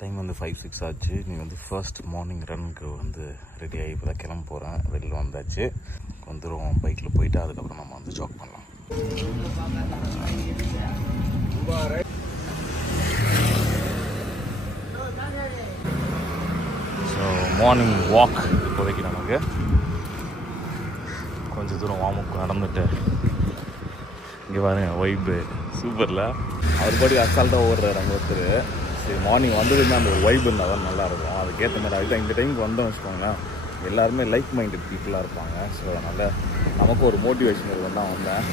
Time வந்து 5-6 ஆச்சு. நீ வந்து ஃபர்ஸ்ட் மார்னிங் ரன்னுக்கு வந்து ரெடி ஆகி இப்போ தான் கிளம்ப போகிறேன். வெளியில் வந்தாச்சு, வந்துடும். பைக்கில் போயிட்டு அதுக்கப்புறம் நம்ம வந்து ஜாக் பண்ணலாம். ஸோ மார்னிங் வாக் இப்போதைக்கு நமக்கு கொஞ்சம் தூரம் வார்ம் அப் நடந்துட்டு இங்கே பாருங்க, வைப்பு சூப்பரில். அவர் பாடி அசால்ட்டாக ஓடுறாரு அங்கே ஒருத்தர். சரி, மார்னிங் வந்ததுன்னா அந்த ஒரு வைப் இருந்தால் தான் நல்லாயிருக்கும். அதுக்கேற்ற மாதிரி அதுதான் இந்த டைமுக்கு வந்தோம்னு வச்சுக்கோங்களேன், எல்லாருமே லைக் மைண்டட் பீப்புளாக இருப்பாங்க. ஸோ அதனால் நமக்கு ஒரு மோட்டிவேஷன் இருக்கும் தான் வந்தேன்.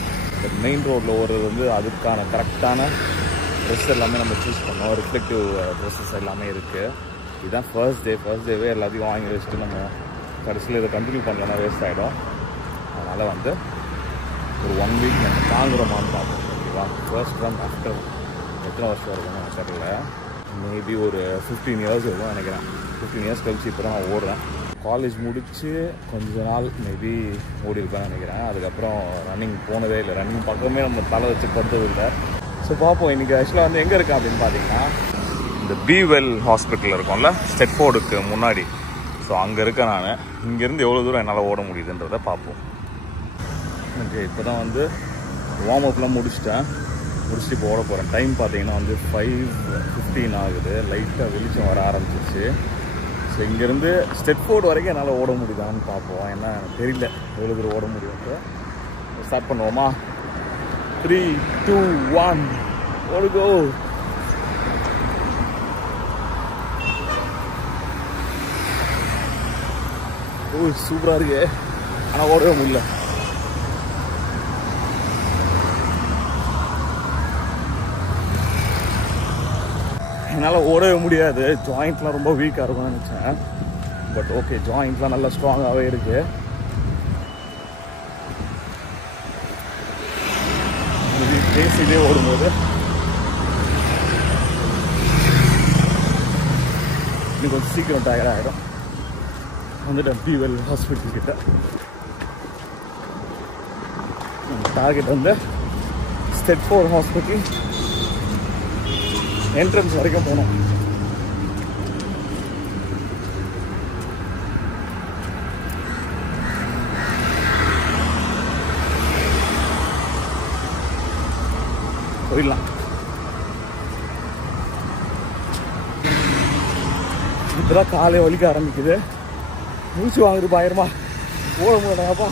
பட் மெயின் ரோட்டில் ஓடுறது வந்து அதுக்கான கரெக்டான ட்ரெஸ் எல்லாமே நம்ம சூஸ் பண்ணோம். ரிஃப்ளெக்டிவ் ட்ரெஸ்ஸஸ் எல்லாமே இருக்குது. இதுதான் ஃபர்ஸ்ட் டேவே எல்லாத்தையும் வாங்கி வச்சுட்டு நம்ம கடைசியில் இதை கண்டினியூ பண்ணலன்னா வேஸ்ட் ஆகிடும். அதனால் வந்து ஒரு 1 வீக் நம்ம தாங்குறோமான்னு பார்ப்போம். ஓகேவா? ஃபர்ஸ்ட் ரன் ஆஃப்டர் எத்தனை வருஷம் இருக்குன்னு எனக்கு தெரியல. மேபி ஒரு 15 இயர்ஸ் இருக்கும் நினைக்கிறேன். 15 இயர்ஸ் கழிச்சு இப்போ தான் நான் ஓடுறேன். காலேஜ் முடித்து கொஞ்ச நாள் மேபி ஓடி இருப்பேன்னு நினைக்கிறேன். அதுக்கப்புறம் ரன்னிங் போனதே இல்லை. ரன்னிங் பக்கமே நம்ம தலை வச்சு படுத்தது இல்லை. ஸோ பார்ப்போம். இன்றைக்கி ஆக்சுவலாக வந்து எங்கே இருக்கேன் அப்படின்னு பார்த்தீங்கன்னா, இந்த பீவெல் ஹாஸ்பிட்டல் இருக்கும்ல, ஸ்டெட்ஃபோர்டுக்கு முன்னாடி. ஸோ அங்கே இருக்கேன் நான். இங்கேருந்து எவ்வளோ தூரம் என்னால் ஓட முடியுதுன்றதை பார்ப்போம். ஓகே, இப்போ தான் வந்து வார்ம் அப்லாம் முடிச்சுட்டு இப்போ ஓட போகிறேன். டைம் பார்த்தீங்கன்னா வந்து 5:15 ஆகுது. லைட்டாக வெளிச்சம் வர ஆரம்பிச்சிருச்சு. ஸோ இங்கேருந்து ஸ்டெட்ஃபோர்டு வரைக்கும் என்னால் ஓட முடியுதான்னு பார்ப்போம். ஏன்னா எனக்கு தெரியல எவ்வளோ தூரம் ஓட முடியும்ட்டு. ஸ்டார்ட் பண்ணுவோமா? 3, 2, 1 ஓடுகோ. ஓ, சூப்பராக இருக்கு. ஆனால் ஓடவே முடியல. என்னால் ஓடவே முடியாது. ஜாயிண்ட்லாம் ரொம்ப வீக்காக இருக்கும்னு நினச்சேன். பட் ஓகே, ஜாயிண்ட்லாம் நல்லா ஸ்ட்ராங்காகவே இருக்குது. பேசிலே ஓடும்போது இன்னும் கொஞ்சம் சீக்கிரம் டயர்ட் ஆகிடும். வந்துட்டேன் பீவெல் ஹாஸ்பிட்டல் கிட்ட. டார்கெட் வந்து ஸ்டெட்ஃபோர்டு ஹாஸ்பிட்டல் என்ட்ரன்ஸ் வரைக்கும் போனோம். போயிடலாம். இப்போதான் காலை வலிக்க ஆரம்பிக்குது. மூச்சு வாங்குது பயமா. ஓட முடியாதாப்பா.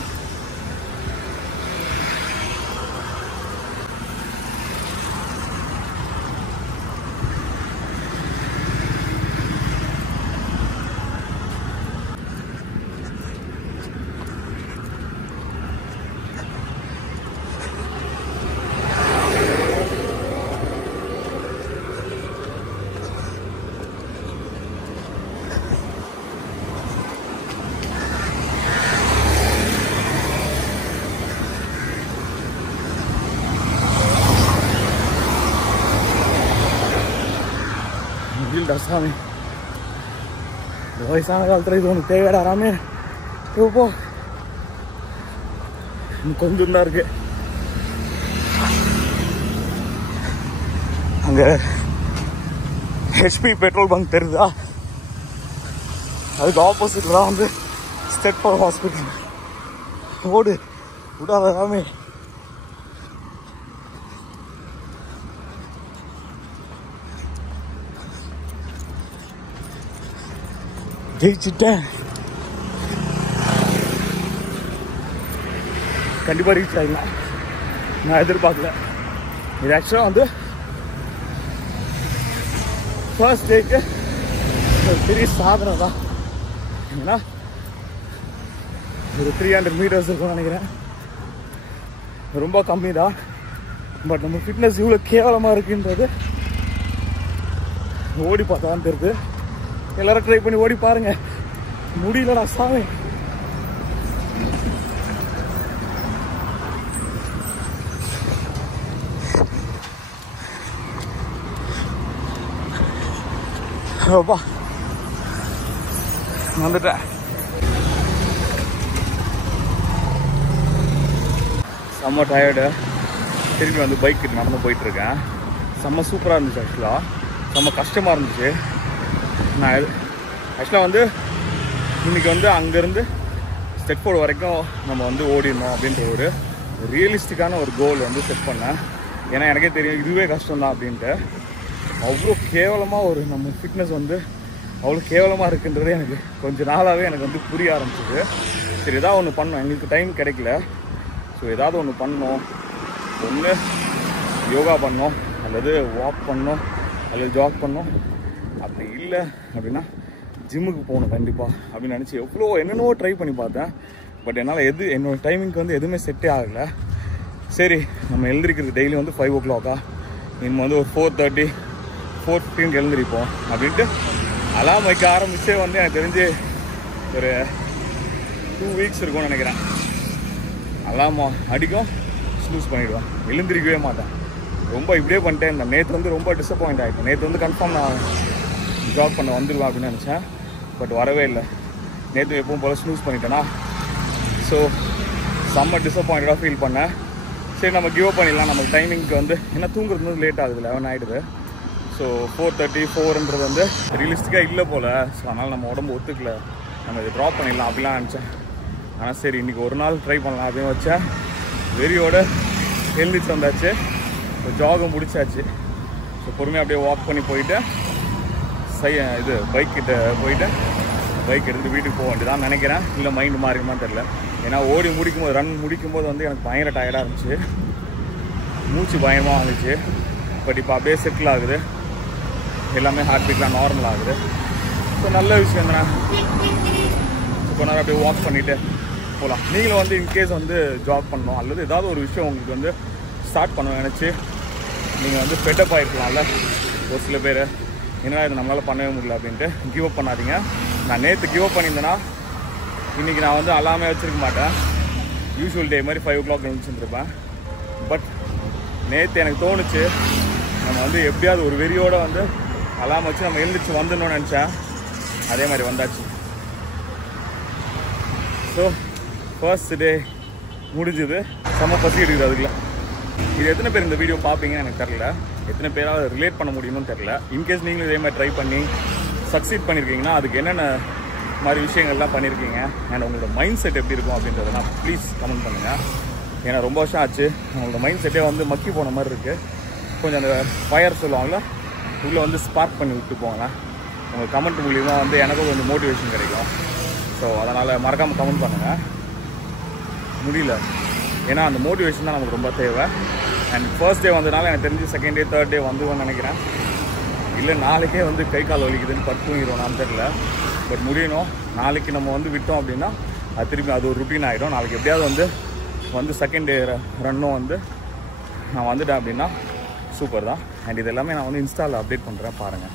சாமி, இந்த வயசான காலத்தில் இது ஒன்று தேவையாடா ராமே. போ, கொஞ்சம் தான் இருக்கு. அங்க ஹெச்பி பெட்ரோல் பங்க் தெரியுதா? அதுக்கு ஆப்போசிட்ல தான் வந்து ஸ்டெட்ஃபோர்டு ஹாஸ்பிட்டல். ஓடு, விடாத ராமே. ஜெயிச்சுட்டேன். கண்டிப்பாக ரீச் ஆகிடலாம். நான் எதிர்பார்க்கல. இது ஆக்சுவலாக வந்து ஃபர்ஸ்ட் டேக்கு ஒரு பெரிய சாதனை தான். ஏன்னா ஒரு 300 மீட்டர்ஸ் இருக்கும்னு நினைக்கிறேன். ரொம்ப கம்மி தான். பட் நம்ம ஃபிட்னஸ் இவ்வளோ கேவலமாக இருக்குன்றது ஓடி பார்த்தா தான் தெரியுது. எல்லாரும் ட்ரை பண்ணி ஓடி பாருங்க. முடியலடா சாமி. வந்துட்டேன். செம்ம டயர்டு. திரும்பி வந்து பைக் நடந்து போயிட்டுருக்கேன். செம்ம சூப்பராக இருந்துச்சு. ஆக்சுவலாக செம்ம கஷ்டமாக இருந்துச்சு. நான் ஆக்சுவலாக வந்து இன்றைக்கி வந்து அங்கேருந்து ஸ்டெட்ஃபோர்டு வரைக்கும் நம்ம வந்து ஓடிடணும் அப்படின்ற ஒரு ரியலிஸ்டிக்கான ஒரு கோல் வந்து செட் பண்ணேன். ஏன்னா எனக்கே தெரியும் இதுவே கஷ்டம்தான் அப்படின்ட்டு. அவ்வளோ கேவலமாக ஒரு நம்ம ஃபிட்னஸ் வந்து அவ்வளோ கேவலமாக இருக்குன்றதே எனக்கு கொஞ்சம் நாளாகவே எனக்கு வந்து புரிய ஆரம்பிச்சிது. சரி ஏதாவது ஒன்று பண்ணோம், எங்களுக்கு டைம் கிடைக்கல. ஸோ ஏதாவது ஒன்று பண்ணோம், ஒன்று யோகா பண்ணோம் அல்லது வாக் பண்ணோம் அல்லது ஜாக் பண்ணோம், அப்படி இல்லை அப்படின்னா ஜிம்முக்கு போகணும் கண்டிப்பாக அப்படின்னு நினச்சி எவ்வளோ என்னென்னவோ ட்ரை பண்ணி பார்த்தேன். பட் என்னால் என்னோடய டைமிங்க்கு வந்து எதுவுமே செட்டே ஆகலை. சரி நம்ம எழுந்திரிக்கிறது டெய்லி வந்து 5 o'clock, இனிமே வந்து ஒரு 4:30 4:15 எழுந்திரிப்போம் அப்படின்ட்டு அலாம் வைக்க ஆரம்பிச்சே வந்து எனக்கு தெரிஞ்சு ஒரு 2 weeks இருக்கும்னு நினைக்கிறேன். அலாம் அடிக்கும், ஸ்லூஸ் பண்ணிவிடுவேன், எழுந்திரிக்கவே மாட்டேன். ரொம்ப இப்படியே பண்ணிட்டேன் இருந்தேன். நேற்று வந்து ரொம்ப டிசப்பாயிண்ட் ஆகிட்டேன். நேற்று வந்து கன்ஃபார்ம் நான் ஜாப் பண்ண வந்துடுவேன் அப்படின்னு நினச்சேன். பட் வரவே இல்லை. நேற்று எப்பவும் போல் ஸ்லூஸ் பண்ணிட்டேன்னா. ஸோ செம்ம டிசப்பாயிண்டடாக ஃபீல் பண்ணேன். சரி நம்ம கிவ் அப் பண்ணிடலாம், நமக்கு டைமிங்க்கு வந்து ஏன்னா தூங்குறது வந்து லேட் ஆகுது, 11 ஆகிடுது. ஸோ 4:30 4ன்றது வந்து ரியலிஸ்டிக்காக இல்லை போல். ஸோ அதனால் நம்ம உடம்பு ஒத்துக்கல, நம்ம இதை ட்ராப் பண்ணிடலாம் அப்படிலாம் நினச்சேன். ஆனால் சரி இன்றைக்கி ஒரு நாள் ட்ரை பண்ணலாம் அப்படின்னு வச்சேன். வெறியோடு எழுந்திரிச்சு வந்தாச்சு. ஸோ ஜாகும் முடிச்சாச்சு. ஸோ பொறுமையாக அப்படியே வாக் பண்ணி போயிட்டு பைக்கிட்ட போயிட்டு பைக் எடுத்துகிட்டு வீட்டுக்கு போக வேண்டியதான் நினைக்கிறேன். இல்லை மைண்டு மாறிக்குமான்னு தெரில. ஏன்னா ஓடி ரன் முடிக்கும்போது வந்து எனக்கு பயங்கர டயர்டாக இருந்துச்சு, மூச்சு பயங்கரமாக வந்துச்சு. பட் இப்போ அப்படியே செட்டில் ஆகுது, எல்லாமே ஹார்ட் பீட்லாம் நார்மல் ஆகுது. ஸோ நல்ல விஷயம் தானே. கொஞ்ச நேரம் அப்படியே வாக் பண்ணிவிட்டு போகலாம். நீங்களும் வந்து இன்கேஸ் வந்து ஜாப் பண்ணணும் அல்லது ஏதாவது ஒரு விஷயம் உங்களுக்கு வந்து ஸ்டார்ட் பண்ண நினச்சி நீங்கள் வந்து ஃபெட்டப் ஆகிருக்கலாம்ல. ஒரு சில பேர் என்னடா இது நம்மளால் பண்ணவே முடியல அப்படின்ட்டு கிவ் அப் பண்ணாதீங்க. நான் நேற்று கிவ் அப் பண்ணியிருந்தேன்னா இன்றைக்கி நான் வந்து அலாமே வச்சுருக்க மாட்டேன். யூஸ்வல் டே மாதிரி 5 o'clock எழுந்துருப்பேன். பட் நேற்று எனக்கு தோணுச்சு நம்ம வந்து எப்படியாவது ஒரு வெறியோடு வந்து அலாம் வச்சு நம்ம எழுந்திரிச்சு வந்துடணும்னு நினச்சேன். அதே மாதிரி வந்தாச்சு. ஸோ ஃபர்ஸ்ட் டே முடிஞ்சுது. செம்ம பசி எடுக்குது. அதுக்குள்ள இது எத்தனை பேர் இந்த வீடியோ பார்ப்பீங்கன்னு எனக்கு தெரில, எத்தனை பேராவது ரிலேட் பண்ண முடியும்னு தெரில. இன்கேஸ் நீங்களும் இதே மாதிரி ட்ரை பண்ணி சக்சீட் பண்ணியிருக்கீங்கன்னா அதுக்கு என்னென்ன மாதிரி விஷயங்கள்லாம் பண்ணியிருக்கீங்க அண்ட் உங்களோட மைண்ட் செட் எப்படி இருக்கும் அப்படின்றதெல்லாம் ப்ளீஸ் கமெண்ட் பண்ணுங்கள். ஏன்னா ரொம்ப வருஷம் ஆச்சு, உங்களோட மைண்ட் செட்டே வந்து மக்கி போன மாதிரி இருக்குது. கொஞ்சம் அந்த ஃபயர் சொல்லுவாங்கள்ல, உள்ளே வந்து ஸ்பார்க் பண்ணி விட்டு போங்களேன். உங்கள் கமெண்ட் மூலியமாக வந்து எனக்கும் கொஞ்சம் மோட்டிவேஷன் கிடைக்கும். ஸோ அதனால் மறக்காமல் கமெண்ட் பண்ணுங்கள். முடியல ஏன்னா அந்த மோட்டிவேஷன் தான் நமக்கு ரொம்ப தேவை. அண்ட் ஃபர்ஸ்ட் டே வந்ததுனால எனக்கு தெரிஞ்சு செகண்ட் டே தேர்ட் டே வந்துவேன்னு நினைக்கிறேன். இல்லை நாளைக்கே வந்து கை கால் வலிக்குதுன்னு பட்டு தூங்கிடுவோம், நான் தெரில. பட் முடியணும். நாளைக்கு நம்ம வந்து விட்டோம் அப்படின்னா அது திரும்பி அது ஒரு ருட்டீன் ஆகிடும். நாளைக்கு எப்படியாவது வந்து செகண்ட் டே ரன்னும் வந்து நான் வந்துட்டேன் அப்படின்னா சூப்பர் தான். அண்ட் இது எல்லாமே நான் வந்து இன்ஸ்டாவில் அப்டேட் பண்ணுறேன், பாருங்கள்.